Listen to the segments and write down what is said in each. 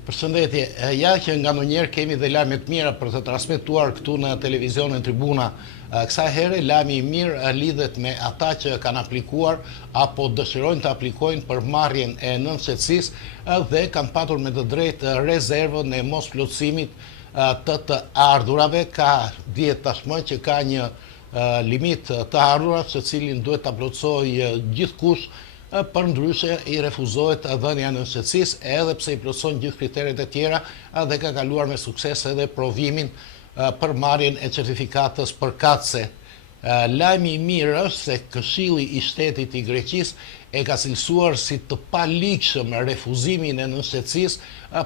Përshëndetje, ja që nga ndonjëherë kemi dhe lajme të mira për të transmetuar këtu në televizionin Tribuna. Kësaj here lajmi i mirë lidhet me ata që kanë aplikuar apo dëshirojnë të aplikojnë për marrjen e nënshtetësisë dhe kanë patur me të drejtë rezervën e mosplotësimit të ardhurave. Dihet tashmë që ka një limit të ardhurave së cilin duhet ta plotësojë gjithkush. Për ndryshe i refuzohet dhënia e nënshtetësisë edhe pse i plotëson gjithë kriteret e tjera dhe ka kaluar me sukses edhe provimin për marrjen e certifikatës përkatëse. Lajmi i mirë është se Këshilli i Shtetit i Greqisë e ka cilësuar si të palikshëm refuzimin e nënshtetësisë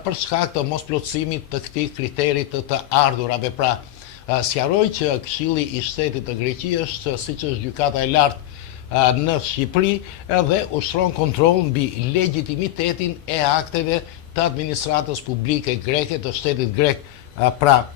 për shkak të mosplotësimit të këtij kriteri të ardhurave. Pra, sqaroj që Këshilli i Shtetit të Greqisë është, siç është gjykata e lartë në Shqipëri, dhe ushtron kontroll mbi legjitimitetin e akteve të administratës publike greke, të shtetit grek. Pra,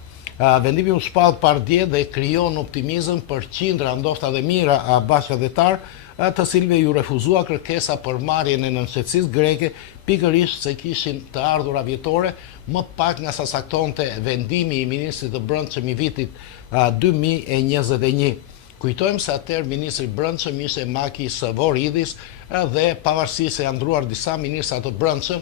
vendimi u shpall pardje dhe krijon optimizëm për qindra ndoshta dhe mira bashkëdhetar, të cilëve ju refuzua kërkesa për marrjen e nënshtetësisë greke, pikërisht se kishin të ardhura vjetore më pak nga sa saktonte vendimi i ministrit të brendshëm i vitit 2021. Kujtojmë se atëherë ministri i brendshëm ishte Makis Voridis dhe pavarësisht se janë ndruar disa ministra të brendshëm,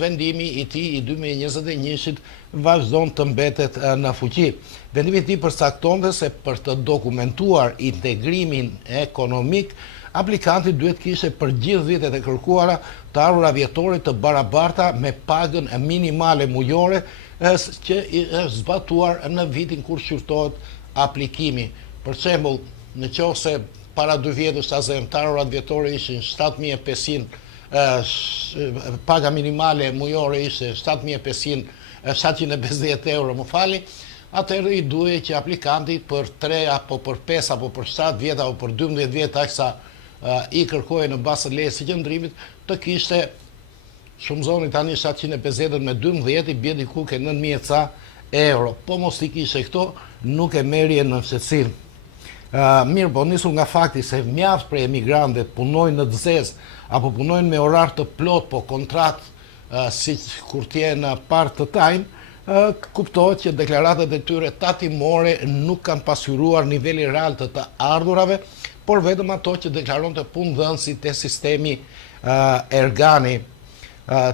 vendimi i tij i 2021-shit vazhdon të mbetet në fuqi. Vendimi i tij përcaktonte se për të dokumentuar integrimin ekonomik, aplikanti duhet kishte për gjithë vitet e kërkuara të ardhura vjetore të barabarta me pagën minimale mujore që është zbatuar në vitin kur shqyrtohet aplikimi. Për shembull, në qoftë se para 2 vjetësh të azemtarurat vjetore ishin 7.500, paga minimale mujore ishte 750 euro, më fali, atëherë i duhet që aplikanti për 3 apo për 5 apo për 7 vjet apo për 12 vjet aksa i kërkojë në bazë leje së qëndrimit të kishte shumëzoni tani 750 me 12 i bie diku ke 9.000 ca euro. Po mos i kishte këto, nuk e merrje nënshtetësinë. Mirë, po nisur nga fakti se mjaft prej emigrantëve punojnë në të zezë apo punojnë me orar të plot, po kontratë si kur t'jenë part-time, kuptohet që deklaratat e tyre tatimore nuk kanë pasqyruar niveli real të ardhurave, por vetëm ato që deklaronte punëdhënësit e sistemi Ergani.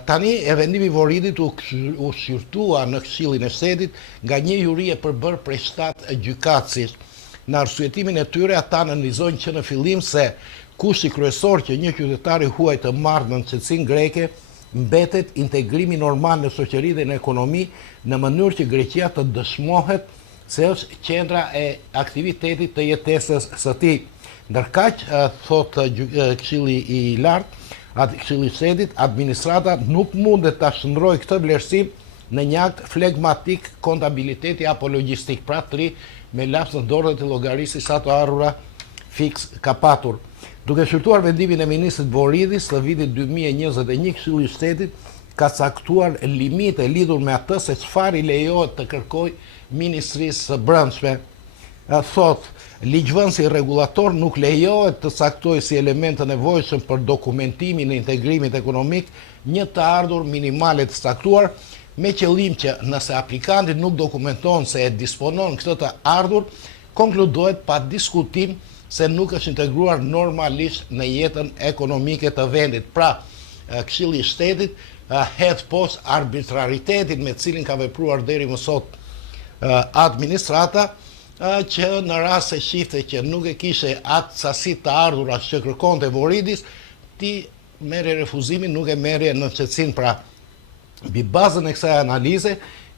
Tani e vendimi i Voridit u shqyrtua në Këshillin e Shtetit nga një juri e përbërë prej 7 gjykatësish. Në arsyetimin e tyre, ata analizojnë që në fillim se kushti kryesor që një qytetar i huaj të marrë nënshtetësinë greke mbetet integrimi normal në shoqëri dhe në ekonomi, në mënyrë që Greqia të dëshmohet se është qendra e aktivitetit të jetesës së tij. Ndërkaq, thot Këshilli i lartë, Këshilli i Shtetit, administrata nuk mundet ta shndrojë këtë vlerësim në një akt flegmatik, kontabiliteti apo logjistik, pra me laps në dorë dhe të llogarisë sa të ardhura fiks ka patur. Duke shqyrtuar vendimin e ministrit Voridis të vitit 2021, Këshilli i Shtetit ka caktuar limite lidhur me atë se çfarë i lejohet të kërkojë Ministrisë së Brendshme. Thot, ligjvënësi rregullator nuk lejohet të caktojë si element të nevojshëm për dokumentimin e integrimit ekonomik një të ardhur minimale të caktuar, me qëllim që nëse aplikanti nuk dokumenton se e disponon këtë të ardhur, konkludohet pa diskutim se nuk është integruar normalisht në jetën ekonomike të vendit. Pra, Këshilli i Shtetit hedh poshtë arbitraritetin me cilin ka vepruar deri më sot administrata, që në rast se shifte që nuk e kishte atë sasi të ardhura që kërkonte Voridis, ti merre refuzimin, nuk e merre nënshtetësinë. Pra, mbi bazën e kësaj analize,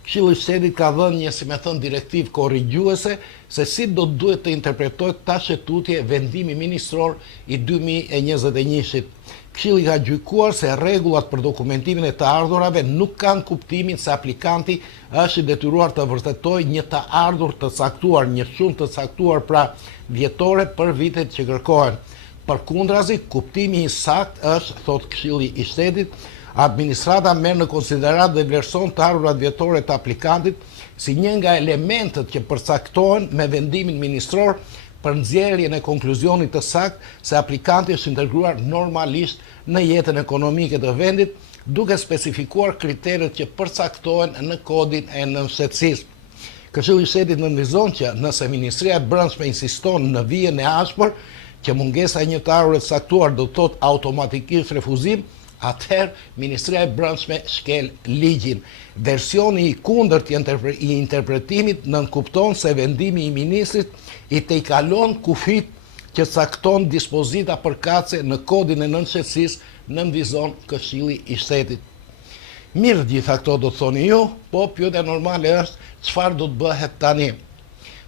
Këshilli i Shtetit ka dhënë një, si me thënë, direktiv korrigjuese se si do duhet të interpretohet tash tutje vendimi ministror i 2021-shit. Këshilli ka gjykuar se rregullat për dokumentimin e të ardhurave nuk kanë kuptimin se aplikanti është i detyruar të vërtetojë një të ardhur të caktuar, një shumë të caktuar, pra vjetore për vitet që kërkohen. Përkundrazi, kuptimi i saktë është, thot Këshilli i Shtetit, administrata merr në konsiderat dhe vlerëson të ardhurat vjetore të aplikantit si një nga elementet që përcaktohen me vendimin ministror për nxjerrjen e konkluzionit të saktë se aplikanti është integruar normalisht në jetën ekonomike të vendit, duke specifikuar kriteret që përcaktohen në kodin e nënshtetësisë. Këshilli i Shtetit nënvizon që nëse Ministria e Brendshme insiston në vijen e ashpër që mungesa e një të ardhurave të caktuar do të thotë automatikisht refuzim, atëherë Ministria e Brendshme shkel ligjin. Versioni i kundërt i interpretimit nënkupton se vendimi i ministrit i tejkalon kufit që cakton dispozita përkatëse në kodin e nënshtetësisë nënvizon Këshilli i Shtetit. Mirë gjitha këto do të thoni ju, po pyetja normale është çfarë do të bëhet tani.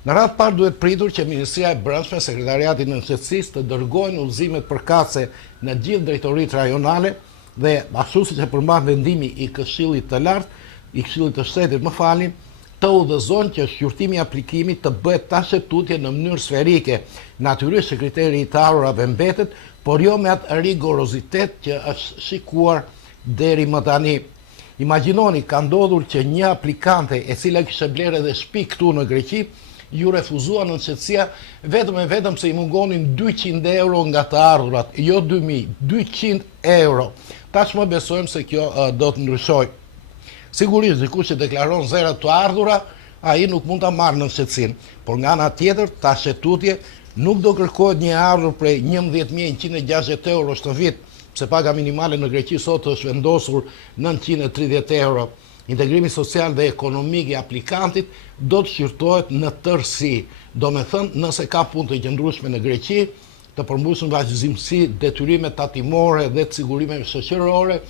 Në radhë parë duhet pritur që Ministria e Brendshme, Sekretariati i Nënshtetësisë të dërgojnë udhëzimet përkatëse në gjithë drejtoritë rajonale dhe ashtu siç e përmban vendimi i Këshillit të Lartë, i Këshillit të Shtetit, më falni, të udhëzojnë që shqyrtimi i aplikimit të bëhet tashetutje në mënyrë sferike. Natyrisht se kriteri i të ardhurave mbetet, por jo me atë rigorozitet që është shikuar deri më tani. Imagjinoni, ka ndodhur që një aplikante e cila kishte blerë edhe shtëpi këtu në Greqi, ju refuzua nënshtetësia vetëm se i mungonin 200 euro nga të ardhurat, jo 2000, 200 euro. Tashmë besojmë se kjo do të ndryshojë. Sigurisht, dikush që deklaron zera të ardhura, ai nuk mund ta marrë nënshtetësinë, por nga ana tjetër, tashetutje nuk do kërkohet një ardhur prej 11.160 euro në vit, pse paga minimale në Greqi sot është vendosur 930 euro. Integrimi social dhe ekonomik i aplikantit do të shqyrtohet në tërësi. Do me thënë, nëse ka punë të qëndrueshme në Greqi, të përmbusur vazhdimsi detyrime tatimore dhe të sigurimeve shoqërore,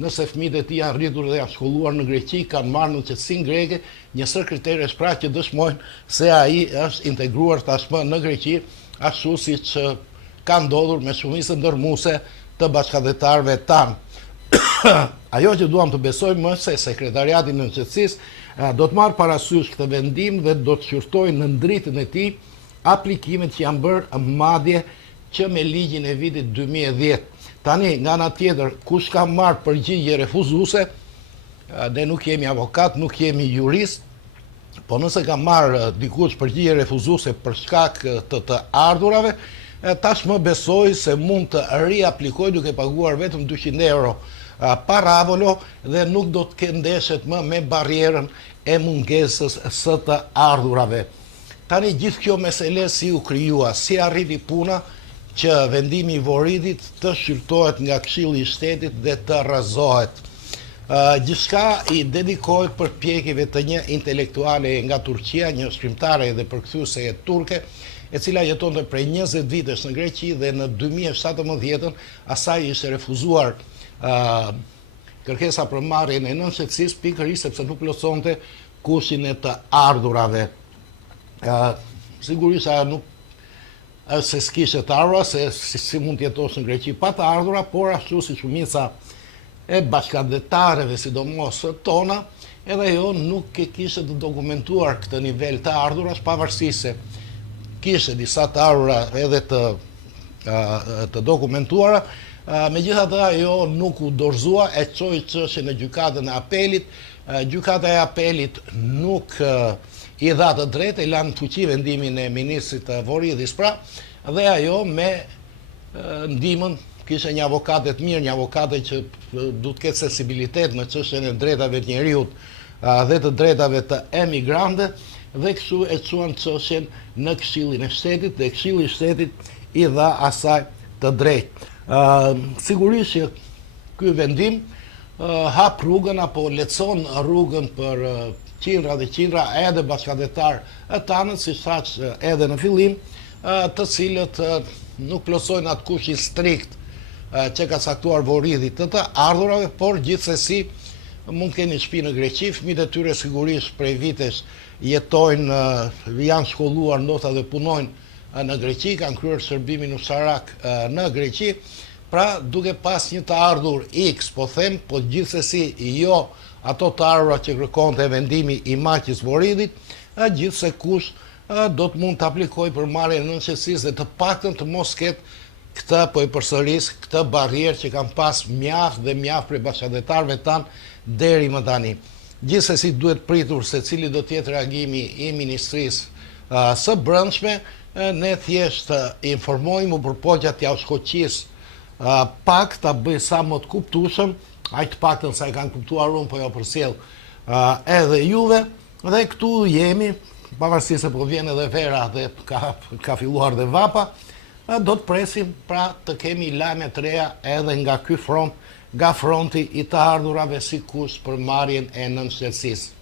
nëse fëmijët e tij janë rritur dhe janë shkolluar në Greqi, kanë marrë nënshtetësinë greke, njësër kriteresh pra që dëshmojnë se ai është integruar tashmë në Greqi, ashtu siç ka ndodhur me shumicën ndërmuese të bashkëdhetarëve tanë. Ajo që duam të besojmë është se Sekretariati i Nënshtetësisë do të marrë parasysh këtë vendim dhe do të shqyrtojë në ndritën e tij aplikimet që janë bërë madje që me ligjin e vitit 2010. Tani, nga ana tjetër, kush ka marrë përgjigje refuzuese, ne nuk jemi avokat, nuk jemi jurist, po nëse ka marrë dikush përgjigje refuzuese për shkak të ardhurave, tashmë besoj se mund të riaplikojë duke paguar vetëm 200 euro paravolo dhe nuk do të këndeshet më me barrierën e mungesës së të ardhurave. Tani gjithë kjo mesele si u krijua, si arriti puna që vendimi i Voridit të shqyrtohet nga Këshilli i Shtetit dhe të rrëzohet. Gjithçka i dedikohet përpjekjeve të një intelektuale nga Turqia, një shkrimtare dhe përkthyese turke, e cila jetonte prej 20 vitesh në Greqi dhe në 2017 asaj ishte refuzuar kërkesa për marrjen e nënshtetësisë pikërisht sepse nuk plotësonte kushin e të ardhurave. Sigurisht ajo nuk është se s'kishte të ardhura, se si mund të jetosh në Greqi pa të ardhura, por ashtu si shumica e bashkëdhetarëve, sidomos tona, edhe ajo nuk e kishte të dokumentuar këtë nivel të ardhuras, pavarësisht se kishte disa të ardhura edhe të dokumentuara. Megjithatë ajo nuk u dorëzua, e çoi çështjen në gjykatën e apelit. Gjykata e apelit nuk i dha të drejtë, i lanë fuqi vendimin e ministrit Voridis pra, dhe ajo me ndihmën kishte një avokate të mirë, një avokate që duhet të ketë sensibilitet në çështjen e drejtave të njerëzit dhe të drejtave të emigrantëve, dhe kështu e çuan çështjen në Këshillin e Shtetit dhe Këshilli i Shtetit i dha asaj të drejtë. Sigurisht që ky vendim hap rrugën apo lehtëson rrugën për qindra dhe qindra edhe bashkëdhetar tanë, siç thash edhe në fillim, të cilët nuk plotësojnë atë kushin strikt që ka caktuar Voridi të ardhurave, por gjithsesi mund të keni shtëpi në Greqi, fëmijët e tyre sigurisht prej vitesh jetojnë, janë shkolluar ndoshta dhe punojnë në Greqi, kanë kryer shërbimin ushtarak në Greqi, pra duke pas një të ardhur X, po them, po gjithsesi jo ato të ardhura që kërkonte vendimi i Maqis Voridit, gjithse kush do të mund të aplikojë për marrjen e nënshtetësisë dhe të paktën të mos ketë këtë, po i përsëris, këtë barrierë që kanë pas mjaft dhe mjaft prej bashkëdhetarëve tanë deri më tani. Gjithsesi duhet pritur se cili do të jetë reagimi i Ministrisë së Brendshme. Ne thjesht informojmë për poqja t'ja shkoqis pak ta bëj sa më të kuptueshëm aq të paktën sa e kanë kuptuar unë, po jo përcjell edhe juve, dhe këtu jemi, pavarësisht se po vjen edhe vera dhe ka filluar dhe vapa, do të presim pra të kemi lajme të reja edhe nga ky front, nga fronti i të ardhurave si kurs për marrjen e nënshtetësisë.